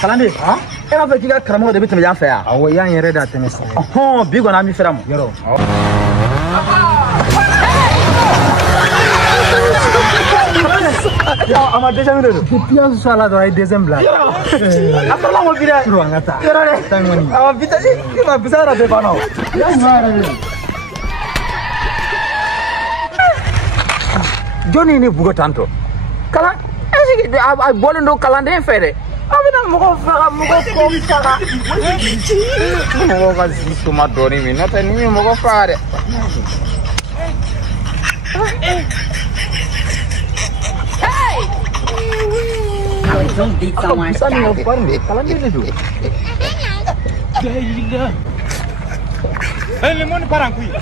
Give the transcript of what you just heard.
Kalande, e b'a fɛ k'i ka karamɔgɔ de bɛ tɛmɛ yan fɛ yan. Awɔ, y'an yɛrɛ da tɛmɛ sira. Bi kɔni an bɛ fɛrɛ ma. Yɔrɔ. A ma deuxième de don. Depuis an sɔrɔ la dɔrɔn a ye deuxième bila. A sɔrɔla ko bi dɛ. Yɔrɔ an ka taa. Yɔrɔ dɛ. Taa ŋɔni. Awɔ bi tɛ i ma bisa yɛrɛ bɛ banna o. Y'a ɲuman yɛrɛ de. Jɔnni ni bugo tantɔ. Kalan est-ce que a bɔlen don kalanden fɛ dɛ. A bɛna mɔgɔ faga mɔgɔ kɔ faga. Mɔgɔ ka si suma dɔɔnin min n'o tɛ nin ye mɔgɔ faga dɛ. Don't beat someone. Kalanden de don. Le monde part en couille.